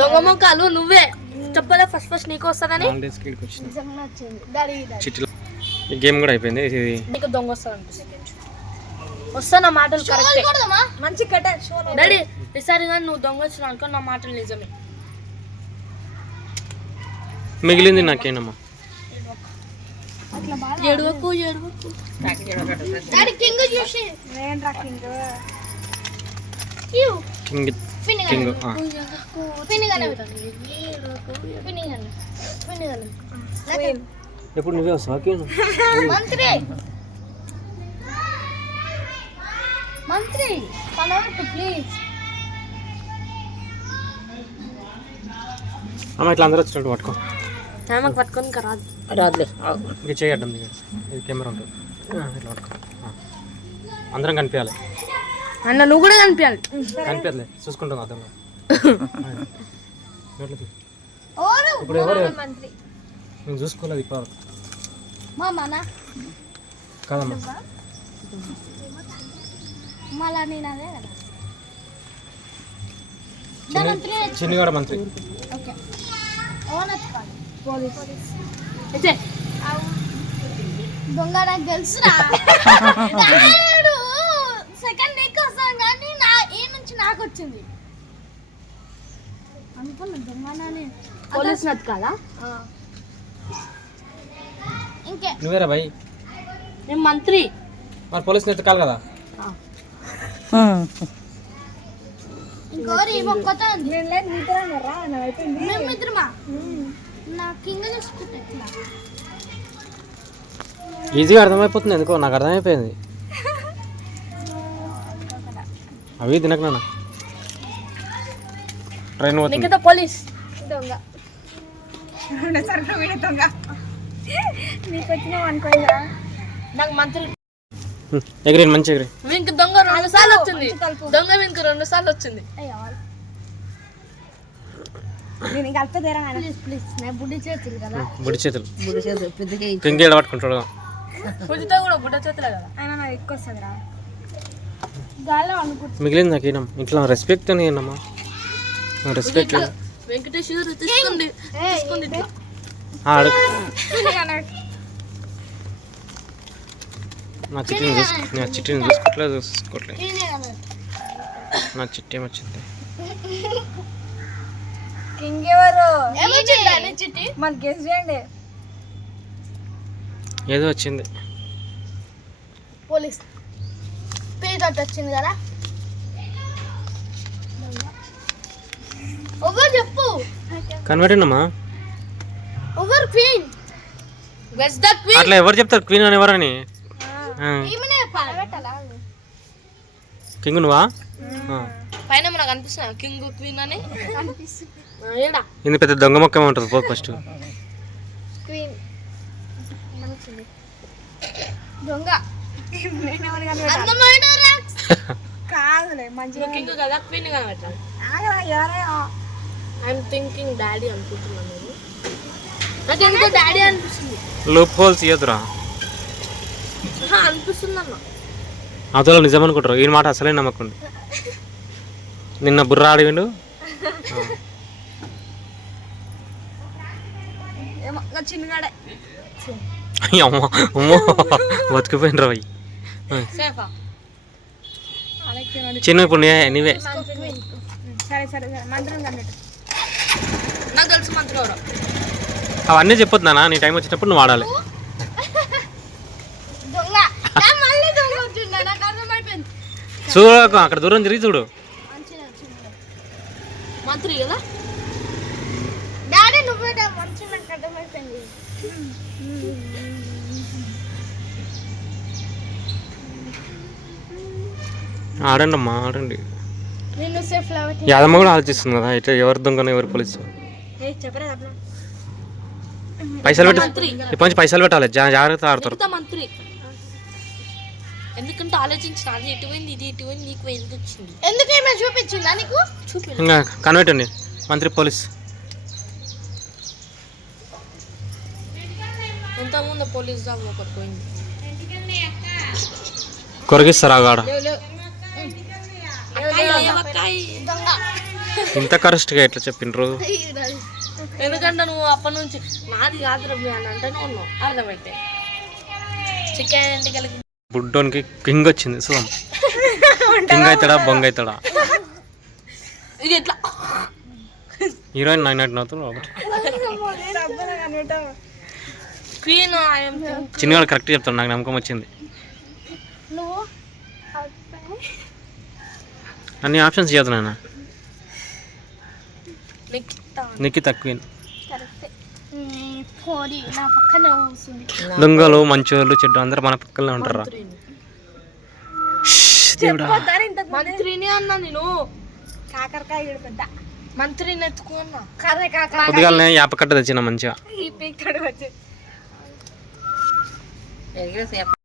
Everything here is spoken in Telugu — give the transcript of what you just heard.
దొంగ మొక్కలు నువ్వే చెప్పలే ఫస్ట్ నీకు వస్తుందని. ఈ గేమ్ కూడా అయిపోయింది. ఇది నీకు దొంగ వస్తా నా మాటలు కరెక్టే. మంచి కట్ట డాడీ ఈసారి కానీ నువ్వు దొంగ వచ్చిన అనుకో నా మాటలు నిజమే. మిగిలింది నాకేనమ్మా. ఏడువకు కింగ్ ఎప్పుడు నువ్వే వస్తావు? మంత్రి ప్లీజ్. అమ్మ ఇట్లా అందరూ వచ్చినట్టు పట్టుకో. పట్టుకొని రాదులే. ఇది చేయడం ఇది కెమెరా ఉంటుంది. ఇట్లా పట్టుకో. అందరం కనిపించాలి అన్న. నువ్వు కూడా కనిపించాలి. కనిపించలే చూసుకుంటాం అర్థంలో. ఇప్పుడు ఎవరు నేను చూసుకోలేదు ఇప్పుడు కాదమ్మా. చిన్నగాడ మంత్రి. దొంగ నాకు తెలుసురా. సెకండ్ నీకు వస్తాను కానీ ఈ నుంచి నాకు వచ్చింది అనుకున్నా. దొంగనే పోలీస్ నత్కాలా ఇంకే నువ్వేరా భయ్? నేను మంత్రి. మరి పోలీస్ నెత్తకాలి కదా. ఇంకోరి మొక్కతో మేమిద్దరమా నాకు ఇంకా చూసుకుంటా. ఈజీగా అర్థమైపోతుంది. ఎందుకో నాకు అర్థమైపోయింది. అవి తినకు నాన్న. ట్రైన్ పోతుంది. పోలీస్ దొంగ దొంగ నీకు వచ్చినావు అనుకోండి. నాకు మంత్రి ఎగిరి మంచి ఎగిరి. వీనికి దొంగ 2 సార్లు వచ్చింది. దొంగ వీనికి 2 సార్లు వచ్చింది. బుడ్డి చేతులు కదా. బుడి చేతులు పింగేడ పట్టుకుంటాడు. పుజితో కూడా బుడ్డ చేతులే కదా. అయినా నాకు ఎక్కువ వస్తుందిరా. గాల్లో అనుకుంటా. మిగిలింది నాకు ఏనమ్మా. ఇంట్లో రెస్పెక్ట్ అని ఏనమ్మా. రెస్పెక్ట్ వెంకటేశ్వర తీసుకోండి. నా చిట్టిని చూసుకోవట్లేదు. నా చిట్టి ఏమొచ్చింది? ఇంకెవరు మన గెస్ చేయండి. ఏదో వచ్చింది. పోలీస్ పేరు వచ్చింది కదా. ఎవరు చెప్పు. కన్వర్టేనమ్మా. ఎవరు క్వీన్? అట్లా ఎవరు చెప్తారు క్వీన్ అని? ఎవరని? కింగ్ నువ్వా? పైన మనకు అనిపిస్తున్నా కింగ్ క్వీన్ అని. ఇది పెద్ద దొంగ మొక్క ఉంటుంది. పో ఫస్ట్. క్వీన్ దొంగ కాదులే. మంచిగా కింగ్ కదా క్వీన్ కనబెట్టాలి. ఐఎమ్ థింకింగ్ డాడీ అనుకుంటున్నాను. నాకు ఎందుకో డాడీ అనిపిస్తుంది. లూప్ హోల్స్ ఇయ్యదురా అనిపిస్తుంది అన్న. అతను నిజం అనుకుంటారు. ఈ మాట అసలే నమ్మకండి. నిన్న బుర్ర ఆడివిండు. చిన్నగాడే అమ్మో అమ్మో బతికిపోయినరా అవి. చిన్న ఇప్పుడు నీవే. సరే సరే మంత్రం కన్నట్టు నాకు తెలుసు మంత్రి ఎవరు. అవన్నీ చెప్పొద్దు నాన్న. నీ టైం వచ్చినప్పుడు నువ్వు వాడాలి. చూడకు అక్కడ దూరం తిరిగి చూడు. మంత్రి కదా. డాడీ నువ్వే మంచి నాకు అర్థమైపోయింది. ఆడండి అమ్మా ఆడండి. నిన్ను సేఫ్ లావటి యాదమ్మ కూడా ఆలోచిస్తుంది కదా. ఇట్లా ఎవరు దొంగను ఎవరు పోలీసు. పైసలు పెట్టి ఇప్పటి నుంచి పైసలు పెట్టాలి. జాగ్రత్త ఆడతారు. మంత్రి ఎందుకంటే ఆలోచించిన అది ఎటువైంది ఇది ఎటువైంది నీకు ఎందుకు వచ్చింది. ఎందుకు ఏమైనా చూపించిందా నీకు? ఇంకా కన్వర్ట్ అండి మంత్రి పోలీస్. ఎంతమంది పోలీస్ దాకా ఒకటి పోయింది. కొరగిస్తారా ఆడ దొంగ ఇంత కరెక్ట్గా ఎట్లా చెప్పిండ్రు? ఎందుకంటే నువ్వు అప్పటి నుంచి నాది కాదు రమ్య అని అంటేనే ఉన్నావు అర్థమైతే. చికెన్ ఇంటికి వెళ్ళి బుడ్డోనికి కింగ్ వచ్చింది. చూద్దాం కింగ్ అవుతాడా బొంగ అవుతాడా? ఇది ఎట్లా హీరోయిన్ నైట్ నవ్వుతాడు ఒకటి. క్వీన్ చిన్నవాడు కరెక్ట్ చెప్తాడు, నాకు నమ్మకం వచ్చింది. నువ్వు అన్ని ఆప్షన్స్ చదువుతున్నా. నిఖితా నిఖిత క్వీన్. కరెక్టే. పోరి నా పక్కన కూర్చుంది. దొంగలు మంచోళ్ళు చెడ్డ అందరూ మన పక్కనే ఉంటారా? దేవుడా మంత్రిని అన్నా నేను. కాకరకాయ పెద్ద మంత్రిని ఎత్తుకున్నా. కర్రే కాకర పొద్దుగాలనే యాపకట్ట తెచ్చిన మంచిగా. ఈ పీక్కడు వచ్చి